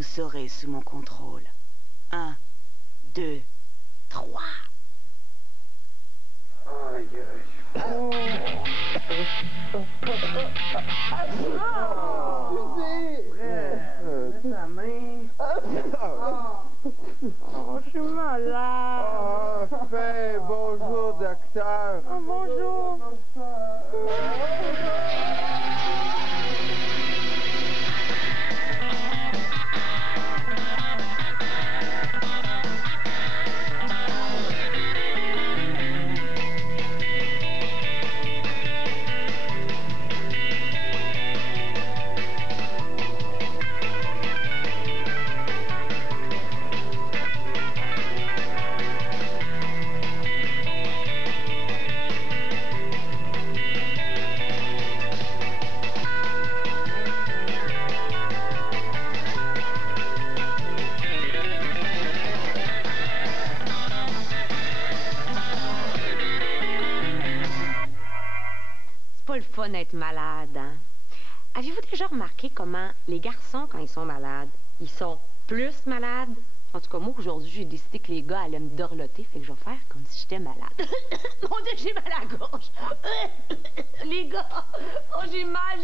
vous serez sous mon contrôle. 1, 2, 3. Aïe, aïe. Oh. Mets ta main. Oh, je suis malade. Oh, fais bonjour, docteur. Oh, bonjour. Pas le fun d'être malade, hein? Avez-vous déjà remarqué comment les garçons, quand ils sont malades, ils sont plus malades? En tout cas, moi, aujourd'hui, j'ai décidé que les gars allaient me dorloter, fait que je vais faire comme si j'étais malade. Mon Dieu, j'ai mal à la gorge! Les gars! Oh, j'ai mal!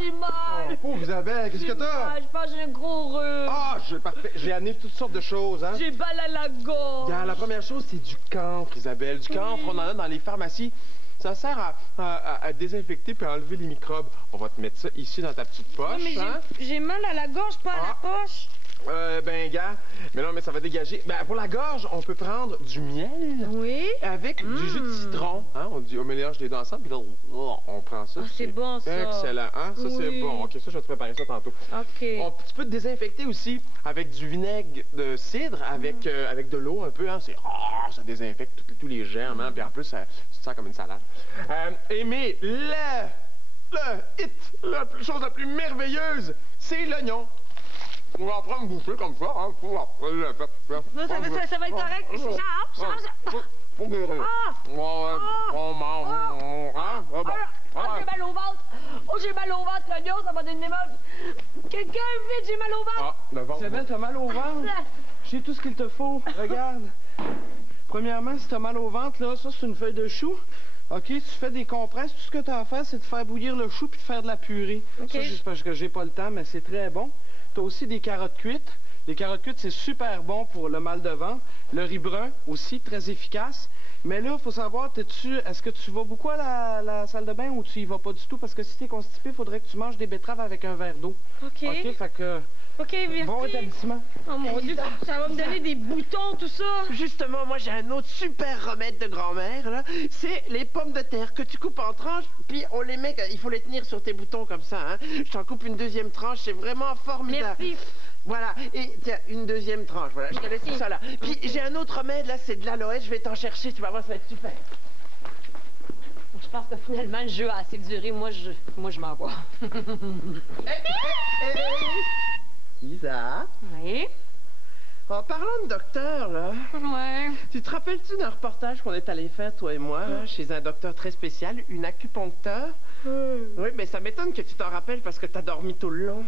Oh, pauvre Isabelle, qu'est-ce que t'as? Je pense que j'ai un gros rhume. Ah, parfait. J'ai amené toutes sortes de choses, hein? J'ai mal à la gorge. Regarde, la première chose, c'est du camphre, Isabelle. Du camphre, on en a dans les pharmacies. Ça sert à désinfecter puis à enlever les microbes. On va te mettre ça ici dans ta petite poche, mais hein? j'ai mal à la gorge, pas à la poche. Gars, mais non, mais ça va dégager. Ben, pour la gorge, on peut prendre du miel. Oui. Avec du jus de citron, hein? On mélange les deux ensemble, puis là, on prend ça. Ah, c'est bon, ça. Excellent, hein? Ça, c'est bon. OK, ça, je vais te préparer ça tantôt. OK. Tu peux te désinfecter aussi avec du vinaigre de cidre, avec de l'eau un peu, hein? Ça désinfecte tous les germes, hein? Puis en plus, tu te sens comme une salade. Mais la chose la plus merveilleuse, c'est l'oignon. On va en prendre une bouffée comme ça, hein? Non, ça va être correct. Pour guérir. On mange. J'ai mal au ventre. Oh, j'ai mal au ventre, l'oignon, ça m'a donné mal. Quelqu'un, vite, j'ai mal au ventre. Ah, le ventre. Isabelle, t'as mal au ventre? J'ai tout ce qu'il te faut. Regarde. Premièrement, si t'as mal au ventre, là, ça, c'est une feuille de chou. OK, tu fais des compresses. Tout ce que t'as à faire, c'est de faire bouillir le chou puis de faire de la purée. OK. Ça, juste parce que j'ai pas le temps, mais c'est très bon. T'as aussi des carottes cuites. Les carottes cuites, c'est super bon pour le mal de ventre. Le riz brun, aussi, très efficace. Mais là, il faut savoir, est-ce que tu vas beaucoup à la salle de bain ou tu y vas pas du tout? Parce que si t'es constipé, il faudrait que tu manges des betteraves avec un verre d'eau. OK. OK, fait que... OK, merci. Bon rétablissement. Oh mon Dieu, ça va me donner des boutons, tout ça. Justement, moi, j'ai un autre super remède de grand-mère, là. C'est les pommes de terre que tu coupes en tranches, puis on les met, il faut les tenir sur tes boutons comme ça, hein. Je t'en coupe une deuxième tranche, c'est vraiment formidable. Merci. Voilà, et tiens, une deuxième tranche, voilà, je te laisse tout ça là. Puis j'ai un autre remède, là, c'est de l'aloès, je vais t'en chercher, tu vas voir, ça va être super. Je pense que finalement, le jeu a assez duré. Moi, je m'en vais. Isa? Oui? En parlant de docteur, là, Ouais. tu te rappelles-tu d'un reportage qu'on est allé faire, toi et moi, là, chez un docteur très spécial, une acupuncteur? Oui, mais ça m'étonne que tu t'en rappelles parce que t'as dormi tout le long.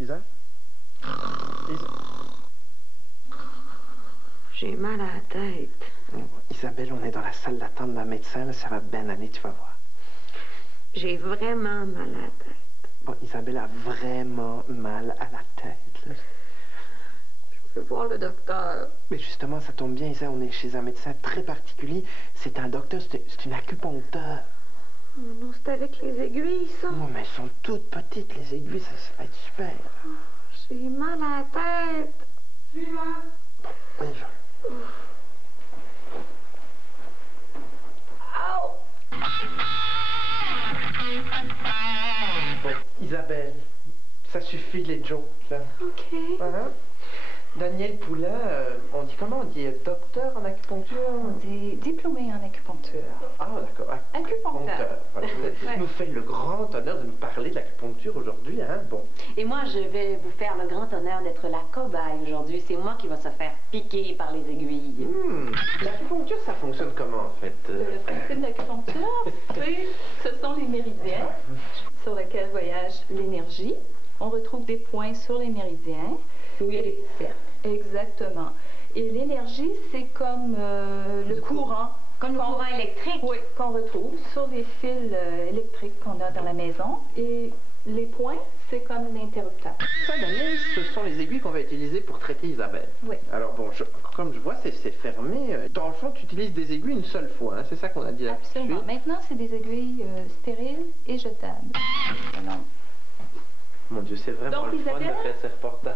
Isa? J'ai mal à la tête. Isabelle, on est dans la salle d'attente d'un médecin, là, ça va bien aller, tu vas voir. J'ai vraiment mal à la tête. Bon, Isabelle a vraiment mal à la tête, là. Je veux voir le docteur. Mais justement, ça tombe bien, Isa, on est chez un médecin très particulier. C'est un docteur, c'est une acupuncteur. Non, c'est avec les aiguilles, ça. Oh, mais elles sont toutes petites, les aiguilles, ça va être super. J'ai mal à la tête. Bon, on y va. Bon, Isabelle, ça suffit les jokes, là. OK. Voilà. Daniel Poulain, on dit comment? On dit docteur en acupuncture? On dit diplômé en acupuncture. Ah, d'accord. Acupuncteur. Voilà. Ouais. Nous fait le grand honneur de nous parler de l'acupuncture aujourd'hui, hein? Bon. Et moi, je vais vous faire le grand honneur d'être la cobaye aujourd'hui. C'est moi qui va se faire piquer par les aiguilles. L'acupuncture, ça fonctionne comment, en fait? Le principe de l'acupuncture, ce sont les méridiens sur lesquels voyage l'énergie. On retrouve des points sur les méridiens. Où il y a des petits cercles. Exactement. Et l'énergie, c'est comme le courant. Comme le courant électrique. Oui, qu'on retrouve sur les fils électriques qu'on a dans la maison. Et les points, c'est comme l'interrupteur. Ça, Daniel, ce sont les aiguilles qu'on va utiliser pour traiter Isabelle. Oui. Alors bon, comme je vois, c'est fermé. Dans le fond, tu utilises des aiguilles une seule fois, hein? C'est ça qu'on a dit là-dessus. Absolument. Maintenant, c'est des aiguilles stériles et jetables. Alors, Mon Dieu, c'est vraiment donc, le fun de Isabelle faire ces reportages.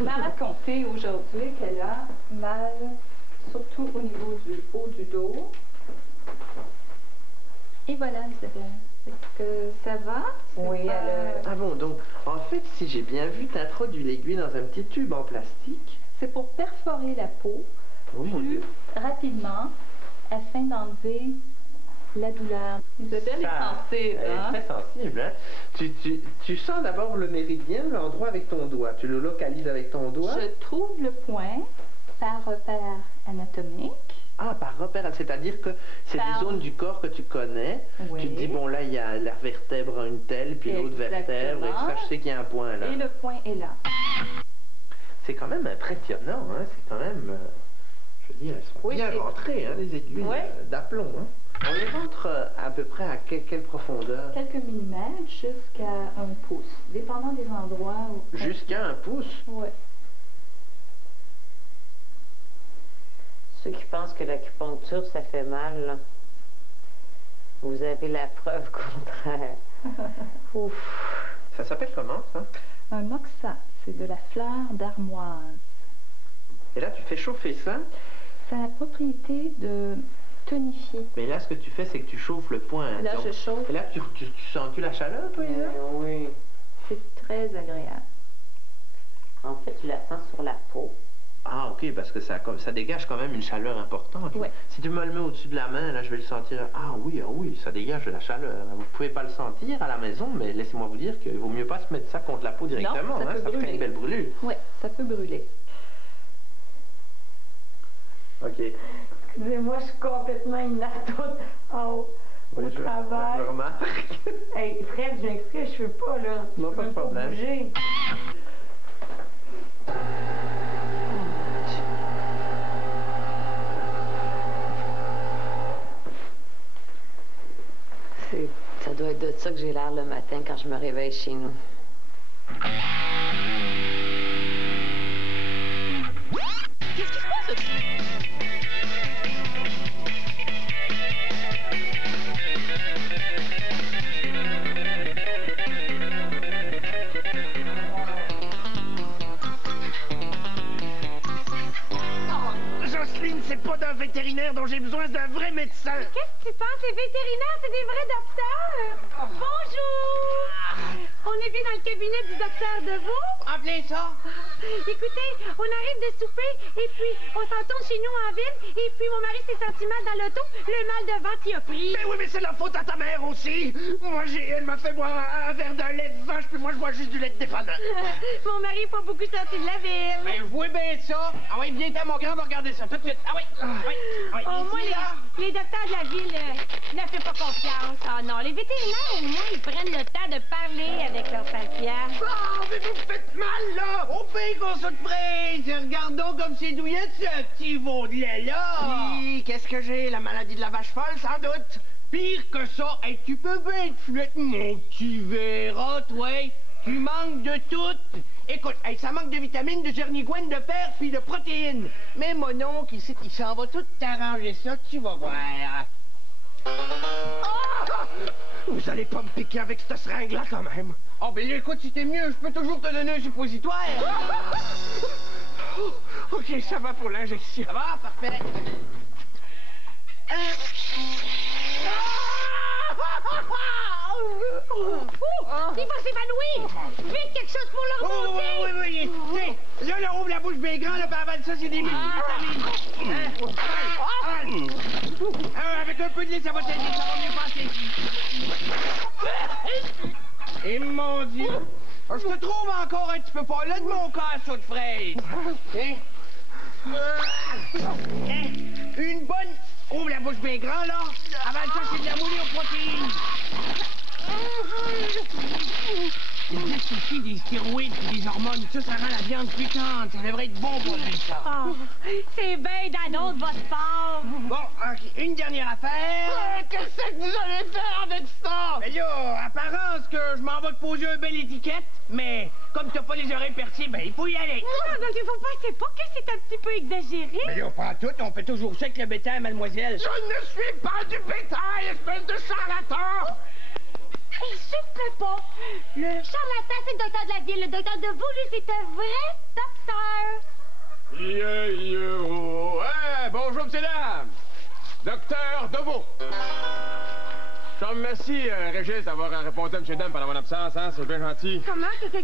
m'a raconté aujourd'hui qu'elle a mal, surtout au niveau du haut du dos. Et voilà, Isabelle. Est-ce que ça va? Oui, C'est pas- Ah bon, donc, en fait, si j'ai bien vu, tu introduis l'aiguille dans un petit tube en plastique. C'est pour perforer la peau Oh mon plus Dieu. rapidement afin d'enlever la douleur. Isabelle est sensible, Elle hein? est très sensible, hein? Tu sens d'abord le méridien, l'endroit avec ton doigt. Tu le localises avec ton doigt. Je trouve le point par repère anatomique. Ah, par repère, c'est-à-dire que c'est Par- des zones du corps que tu connais. Oui. Tu te dis, bon, là, il y a la vertèbre une telle, puis l'autre vertèbre, et ça, je sais qu'il y a un point là. Et le point est là. C'est quand même impressionnant, hein? C'est quand même, je veux dire, elles sont Oui, bien et- rentrées, hein, les aiguilles Oui. d'aplomb, hein? On les rentre à peu près à quelle profondeur? Quelques millimètres jusqu'à 1 pouce, dépendant des endroits où... Jusqu'à 1 pouce? Oui. Ceux qui pensent que l'acupuncture, ça fait mal, là, vous avez la preuve contraire. Ouf. Ça s'appelle comment, ça? Un moxa, c'est de la fleur d'armoise. Et là, tu fais chauffer ça, Ça a la propriété de tonifier. mais là, ce que tu fais, c'est que tu chauffes le point. Là, donc. je chauffe. Et là, tu sens-tu la chaleur, toi, Isa? Oui. C'est très agréable. En fait, tu la sens sur la peau. Ah, ok, parce que ça dégage quand même une chaleur importante. Ouais. Si tu me le mets au-dessus de la main, là, je vais le sentir. Ah oui, ça dégage de la chaleur. Vous pouvez pas le sentir à la maison, mais laissez-moi vous dire qu'il vaut mieux pas se mettre ça contre la peau directement. ça hein, peut ça ferait brûler. une belle brûlure. Oui, ça peut brûler. Ok. Excusez-moi, je suis complètement inapte au Oui, je travail. le remarque. Hey, Fred, je m'excuse, je peux pas, là. Non, Je pas de peux même problème. bouger. Ça doit être de ça que j'ai l'air le matin quand je me réveille chez nous. Qu'est-ce qui se passe? Jocelyne, c'est pas d'un vétérinaire dont j'ai besoin, c'est d'un vrai médecin. Qu'est-ce que tu penses? Les vétérinaires, c'est des vrais docteurs. Bonjour! On est bien dans le cabinet du docteur Deveau. En plein ça. Écoutez, on arrive de souper et puis on s'en tourne chez nous en ville et puis mon mari s'est senti mal dans l'auto. Le mal de ventre y a pris. Mais oui, mais c'est la faute à ta mère aussi. Moi, elle m'a fait boire un verre de lait de vache, puis moi, je bois juste du lait de dépanneur. Mon mari n'est pas beaucoup sorti de la ville. Mais je vois bien ça. Ah oui, viens, mon grand, va regarder ça tout de suite. Ah oui, Oh, moi, les docteurs de la ville ne fait pas confiance. Ah non, les vétérinaires, au moins, ils prennent le temps de parler avec leurs patients. Ah, mais vous me faites mal, là! Au pays qu'on soit de fraise! Regardons comme c'est douillet ce petit veau de lait-là! Oui, qu'est-ce que j'ai? La maladie de la vache folle, sans doute? Pire que ça! Hey, tu peux bien te fouetter, mon petit verras, toi! Tu manques de tout! Écoute, hey, ça manque de vitamines, de gernigoine, de fer, puis de protéines. Mais mon oncle, ici, il s'en va tout t'arranger ça, tu vas voir. Ah! Vous allez pas me piquer avec cette seringue-là, quand même. Oh, ben écoute, si t'es mieux, je peux toujours te donner un suppositoire. OK, ça va pour l'injection. Ça va, parfait. Il va s'évanouir! Vite, quelque chose pour le remonter! Oui. Tiens, là, ouvre la bouche bien grande, là, puis avale ça, c'est des vitamines. Avec un peu de lait, ça va t'aider, ça va mieux passer. Et mon Dieu! Je te trouve encore un petit peu pas là de mon cas, ça de fraise. Une bonne... Ouvre la bouche bien grande, là. Avale ça, c'est de la moulée aux protéines. La sulfite, des stéroïdes et des hormones, ça rend la viande piquante. Ça devrait être bon pour lui, ça. Oh, c'est bien d'ado de votre part. Bon, ok, une dernière affaire. Qu'est-ce que vous allez faire avec ça? Ben là, apparence que je m'en vais te poser une belle étiquette, mais comme t'as pas les oreilles percées, ben il faut y aller. Non, donc il faut pas, c'est pas que c'est un petit peu exagéré. Mais là, pas tout, on fait toujours ça avec le bétail, mademoiselle. Je ne suis pas du bétail, espèce de charlatan! Il souffle pas. Le charlatan, c'est le docteur de la ville. Le docteur de vous, lui, c'est un vrai docteur. Bonjour, monsieur, dames. Docteur Deveau. Je vous remercie, Régis, d'avoir répondu à monsieur, dame pendant mon absence, hein? C'est bien gentil. Comment? C'est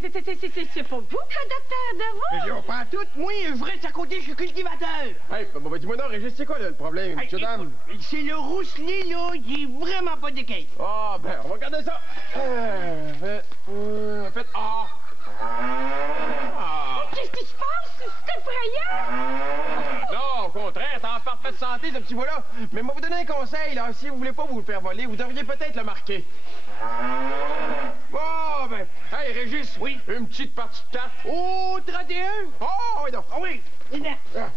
pas vous, le docteur de vous? Mais là, pas tout, moi, je reste à côté, je suis cultivateur. Hey, bon, dis-moi donc, Régis, c'est quoi le problème, monsieur, dame? C'est le rousselet, là, il est vraiment pas de caisse. Ah, ben, on va regarder ça. Faites A. Qu'est-ce qui se passe? C'est effrayant! Non, au contraire, t'es en parfaite santé, ce petit bois-là. Mais moi, vous donner un conseil, là. Si vous voulez pas vous le faire voler, vous devriez peut-être le marquer. Oh, ben, hey, Régis. Oui? Une petite partie de carte. Oh, 31? Oh, oui, donc. Ah oui, là.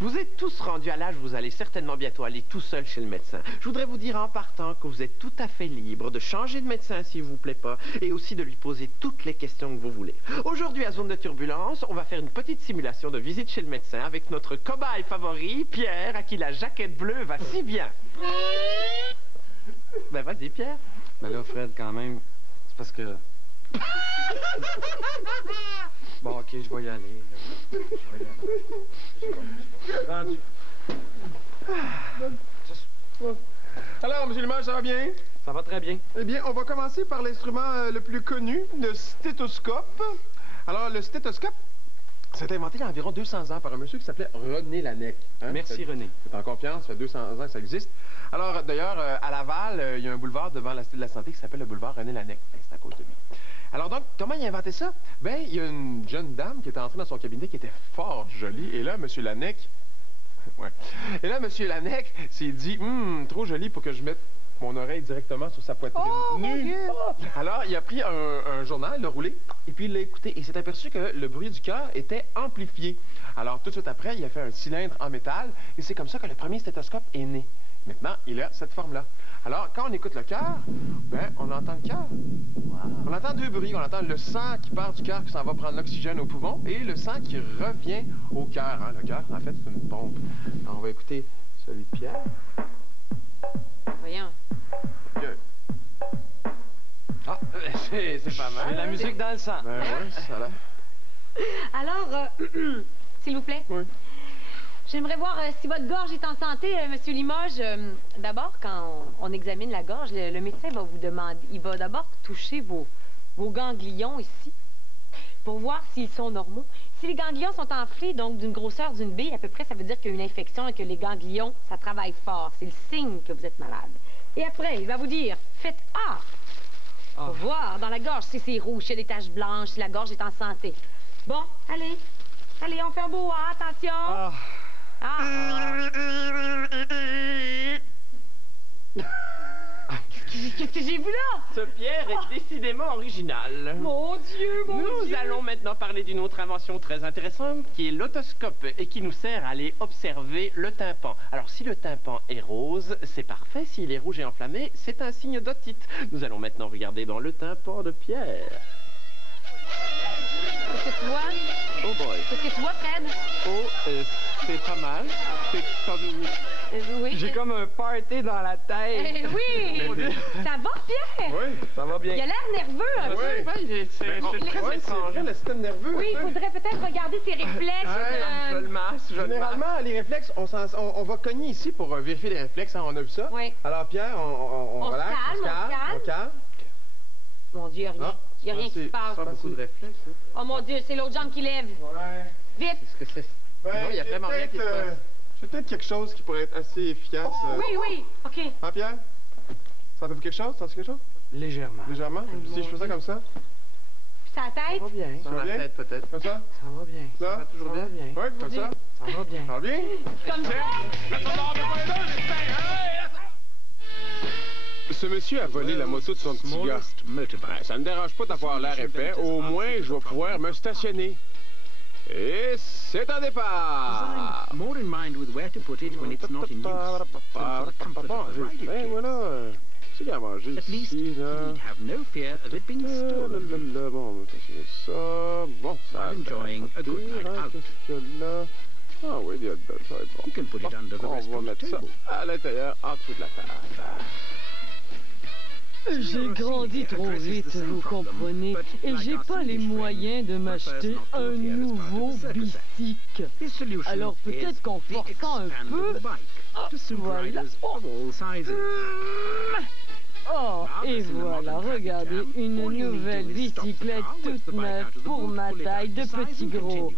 Vous êtes tous rendus à l'âge où vous allez certainement bientôt aller tout seul chez le médecin. Je voudrais vous dire en partant que vous êtes tout à fait libre de changer de médecin s'il vous plaît pas et aussi de lui poser toutes les questions que vous voulez. Aujourd'hui, à Zone de Turbulence, on va faire une petite simulation de visite chez le médecin avec notre cobaye favori, Pierre, à qui la jaquette bleue va si bien. Ben vas-y, Pierre. Ben là, Fred, quand même, c'est parce que... Bon, OK, je vais y aller. Rendu. Alors, monsieur Limage, ça va bien? Ça va très bien. Eh bien, on va commencer par l'instrument le plus connu, le stéthoscope. Alors, le stéthoscope, c'est inventé il y a environ 200 ans par un monsieur qui s'appelait René Laennec. Hein? Merci, René. C'est en confiance, ça fait 200 ans que ça existe. Alors, d'ailleurs, à Laval, il y a un boulevard devant la Cité de la Santé qui s'appelle le boulevard René Laennec. Ben, c'est à cause de lui. Alors donc, comment il a inventé ça? Ben, il y a une jeune dame qui était entrée dans son cabinet qui était fort jolie. Et là, M. Laennec... Ouais. Et là, M. Laennec s'est dit, trop joli pour que je mette mon oreille directement sur sa poitrine nue. Alors, il a pris un journal, l'a roulé, et puis il l'a écouté. Et il s'est aperçu que le bruit du cœur était amplifié. Alors, tout de suite après, il a fait un cylindre en métal, et c'est comme ça que le premier stéthoscope est né. Maintenant, il a cette forme-là. Alors, quand on écoute le cœur, ben, on entend le cœur. Wow. On entend deux bruits. On entend le sang qui part du cœur, qui s'en va prendre l'oxygène au poumon, et le sang qui revient au cœur. Hein. Le cœur, en fait, c'est une pompe. Alors, on va écouter celui de Pierre. Voyons. Ah, c'est pas mal. C'est la musique dans le sang. Ben oui, ça là. Alors, s'il vous plaît. Oui. J'aimerais voir si votre gorge est en santé, Monsieur Limoges. D'abord, quand on examine la gorge, le médecin va vous demander, il va d'abord toucher vos ganglions ici, pour voir s'ils sont normaux. Si les ganglions sont enflés, donc d'une grosseur d'une bille, à peu près, ça veut dire qu'il y a une infection et que les ganglions, ça travaille fort. C'est le signe que vous êtes malade. Et après, il va vous dire, faites A. Pour voir dans la gorge si c'est rouge, s'il y a des taches blanches, si la gorge est en santé. Bon, allez, on fait un beau A, attention. Qu'est-ce que j'ai vu là? Ce Pierre est décidément original. Mon Dieu, mon Dieu! Nous allons maintenant parler d'une autre invention très intéressante qui est l'otoscope et qui nous sert à aller observer le tympan. Alors, si le tympan est rose, c'est parfait. S'il est rouge et enflammé, c'est un signe d'otite. Nous allons maintenant regarder dans le tympan de Pierre. Qu'est-ce que tu vois? Oh boy. Qu'est-ce que tu vois, Fred? C'est pas mal. C'est comme... Oui. J'ai comme un party dans la tête. Oui! Ça va, Pierre? Oui, ça va bien. Il a l'air nerveux un peu. c'est très c'est étrange. vrai, le système nerveux. Oui, il faudrait peut-être regarder ses réflexes. Je le masse, Généralement, les réflexes, on va cogner ici pour vérifier les réflexes, hein, on a vu ça. Oui. Alors, Pierre, on relaxe, on se calme. Mon Dieu, il n'y a rien qui se passe. Pas beaucoup de réflexes. Hein. Oh mon Dieu, c'est l'autre jambe qui lève. Ouais. Vite! Qu'est-ce que c'est? Ben, Non, il y a vraiment rien qui se passe. C'est peut-être quelque chose qui pourrait être assez efficace. Oui, OK. Hein, Pierre? Sentez-vous quelque chose? Sentez-vous quelque chose? Légèrement. Légèrement? Si je fais ça comme ça? Puis sa tête? Ça va bien. Ça Dans va la bien? tête, peut-être. Comme ça? Ça va bien. Ça va toujours bien? bien. Ouais, comme ça? Ça va bien. Ça va bien? Comme ça? Ce monsieur a volé la moto de son petit gars. Ça ne me dérange pas d'avoir l'air épais. Au moins, je vais pouvoir me stationner. Et c'est un départ! More in mind with where to put it when it's not in use. For the comfort of the J'ai faim, rider moi, là. C'est qu'il y a à manger At least, ici, you là. need have no fear of it being stolen. Bon, on va stationner ça. Bon, ça a Enjoying a good night out. Qu'est-ce qu'il y a là? Ah oui, il y a de ça va être bon. You can put it under the On va restaurant mettre ça table. à l'intérieur, en dessous de la table. J'ai grandi trop vite, vous comprenez, et j'ai pas les moyens de m'acheter un nouveau bicycle. Alors peut-être qu'en forçant un peu... Voilà. Oh, et voilà, regardez, une nouvelle bicyclette toute neuve pour ma taille de petit gros.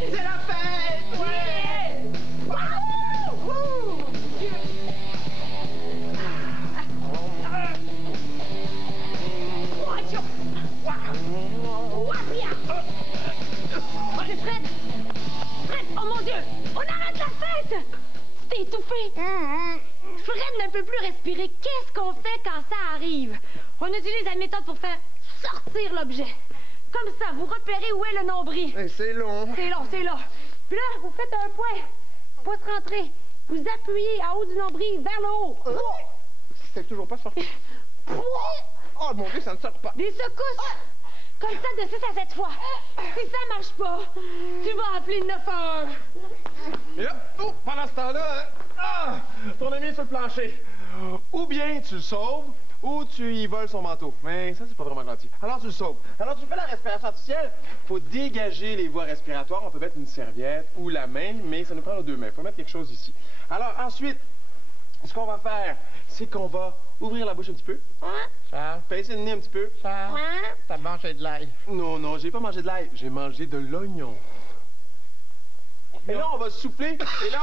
C'est la fête! Ouais! Wouhou! Fred! Fred! Oh mon Dieu! On arrête la fête! T'es étouffé! Fred ne peut plus respirer. Qu'est-ce qu'on fait quand ça arrive? On utilise la méthode pour faire sortir l'objet. Comme ça, vous repérez où est le nombril. Hey, c'est long. C'est long, c'est long. Puis là, vous faites un point. Pouce rentré. Vous appuyez en haut du nombril vers le haut. C'est toujours pas sorti. Oh mon Dieu, ça ne sort pas. Des secousses. Comme ça, de 6 à 7 fois. Si ça marche pas, tu vas appeler le 911. Et là, oh, pendant ce temps-là, ton ami est sur le plancher. Ou bien tu le sauves, ou tu y voles son manteau. Mais ça, c'est pas vraiment gentil. Alors tu le sauves. Alors tu fais la respiration artificielle. Faut dégager les voies respiratoires. On peut mettre une serviette ou la main, mais ça nous prend nos deux mains. Faut mettre quelque chose ici. Alors ensuite, ce qu'on va faire, c'est qu'on va ouvrir la bouche un petit peu. Charles, Pincer le nez un petit peu. Charles, t'as mangé de l'ail. Non, non, j'ai pas mangé de l'ail. J'ai mangé de l'oignon. Et là, on va souffler. Et là,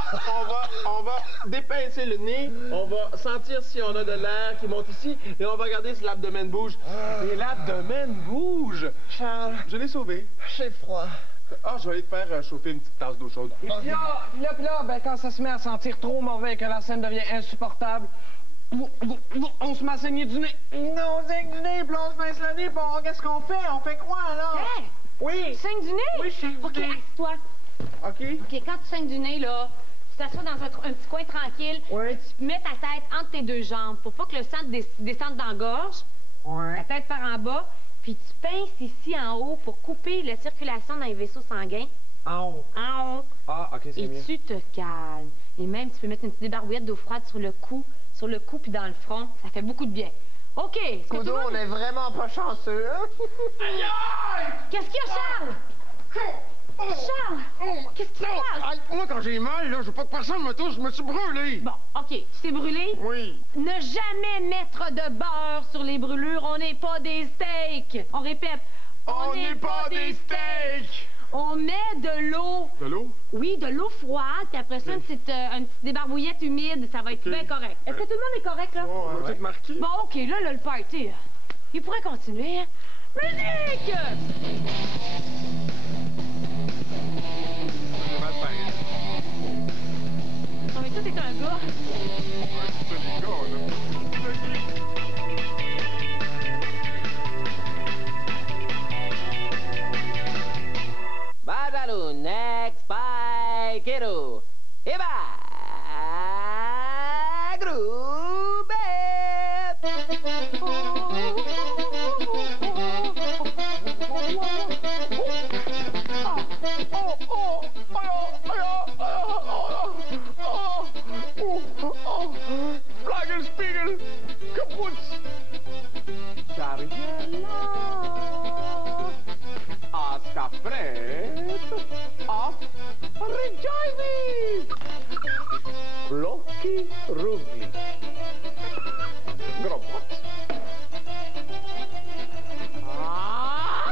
on va dépincer le nez. On va sentir si on a de l'air qui monte ici. Et on va regarder si l'abdomen bouge. Et l'abdomen bouge. Charles, Je l'ai sauvé. j'ai froid. Ah, je vais aller te faire chauffer une petite tasse d'eau chaude. Puis là, ben, quand ça se met à sentir trop mauvais et que la scène devient insupportable, on se met à saigner du nez. Non, on saigne du nez, puis on se pince le nez, puis qu'est-ce qu'on fait? On fait quoi, alors? Hey! Oui. Tu saignes du nez? Oui, je saigne du OK, nez. assieds-toi. OK. OK, quand tu saignes du nez, là, tu t'assois dans un petit coin tranquille. Oui. Et tu mets ta tête entre tes deux jambes pour pas que le sang descende dans la gorge. Ouais. La tête par en bas. Puis tu pinces ici en haut pour couper la circulation dans les vaisseaux sanguins. En haut. En haut. Ah, OK, c'est Et mieux. tu te calmes. Et même, tu peux mettre une petite débarbouillette d'eau froide sur le cou puis dans le front. Ça fait beaucoup de bien. OK. Est-ce que tout le Coudon, monde- on est vraiment pas chanceux, hein? Qu'est-ce qu'il y a, Charles? Charles! Qu'est-ce qui se passe? Moi, quand j'ai mal, là, je veux pas que personne me touche, je me suis brûlé. Bon, OK. Tu t'es brûlé? Oui. Ne jamais mettre de beurre sur les brûlures. On n'est pas des steaks. On répète. On n'est pas des steaks! On met de l'eau. De l'eau? Oui, de l'eau froide, puis après ça, une petite débarbouillette humide, ça va être bien correct. Est-ce que tout le monde est correct, là? On va tout marquer. Bon, OK, là, le party, il pourrait continuer. Hein? Musique! Non, mais toi, t'es un gars. Bajalu, next by Kiddo. Hiba! Groove! Flaggelspiegel! Kaputt! Chargella! Oscar Fred! Off! Rejoicing! Blocky Ruby! Grobot! Ah,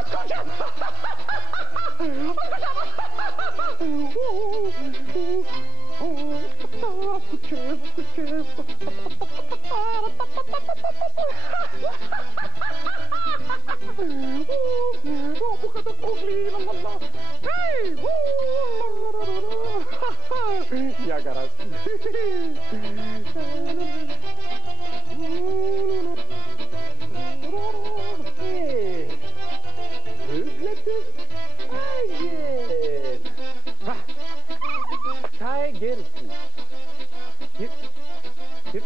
Coup de cœur, coup de cœur. Oh, pourquoi t'as pas oublié? Hey! Niagara. Hey! Eucalyptus. Tiger. Tiger. Hip, hip.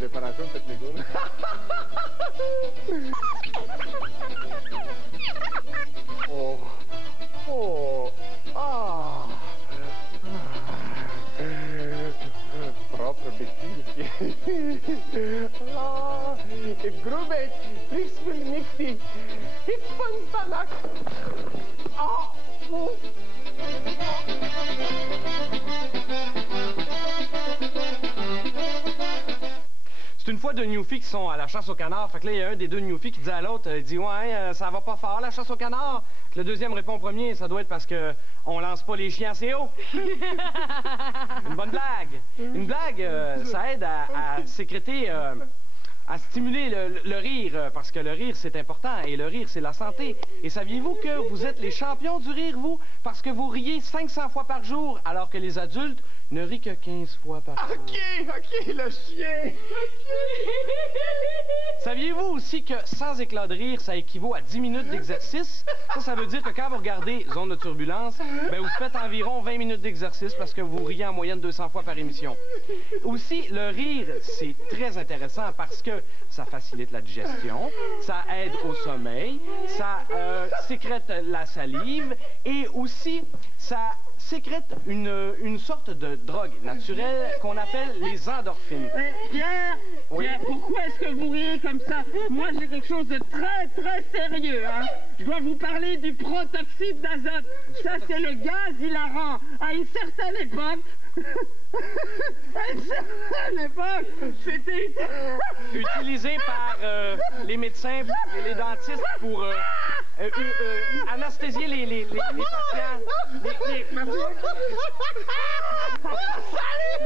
Réparation technique. Oh, oh, ah, propre bêtise. Ah, ik groeit, niks wil niks. Ik van Tanak. Ah, oh. C'est une fois deux Newfies qui sont à la chasse au canard. Fait que là, il y a un des deux Newfies qui dit à l'autre, il dit « Ouais, ça va pas fort, la chasse au canard. » Le deuxième répond au premier, ça doit être parce que on lance pas les chiens assez haut. Une bonne blague. Une blague, ça aide à sécréter, à stimuler le rire, parce que le rire, c'est important, et le rire, c'est la santé. Et saviez-vous que vous êtes les champions du rire, vous? Parce que vous riez 500 fois par jour, alors que les adultes ne rient que 15 fois par jour. OK, le chien. Saviez-vous aussi que sans éclat de rire, ça équivaut à 10 minutes d'exercice? Ça veut dire que quand vous regardez Zone de turbulence, ben vous faites environ 20 minutes d'exercice parce que vous riez en moyenne 200 fois par émission. Aussi, le rire, c'est très intéressant parce que ça facilite la digestion, ça aide au sommeil, ça sécrète la salive et aussi, ça sécrète une sorte de drogue naturelle qu'on appelle les endorphines. Pierre, Oui. Pierre, pourquoi est-ce que vous riez comme ça? Moi, j'ai quelque chose de très, très sérieux, hein. Je dois vous parler du protoxyde d'azote. Ça, c'est le gaz hilarant. À une certaine époque... à une certaine époque, c'était... Utilisé par les médecins et les dentistes pour anesthésier les patients. Salut!